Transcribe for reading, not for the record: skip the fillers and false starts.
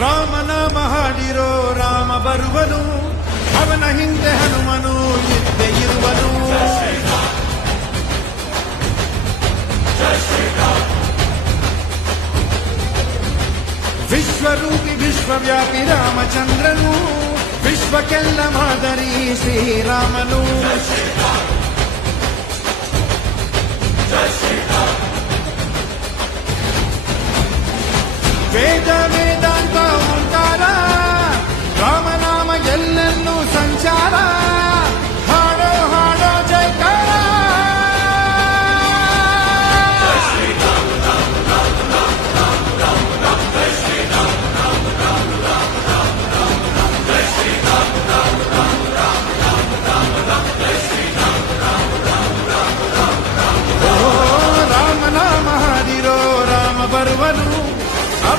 ರಾಮನಾಮ ಹಾಡಿರೋ ರಾಮ ಬರುವನು, ಅವನ ಹಿಂದೆ ಹನುಮನು ಇದ್ದೇ ಇರುವನು. ವಿಶ್ವರೂಪಿ ವಿಶ್ವವ್ಯಾಪಿ ರಾಮಚಂದ್ರನು, ವಿಶ್ವಕ್ಕೆಲ್ಲ ಮಾದರಿ ಶ್ರೀರಾಮನು. ವೇದ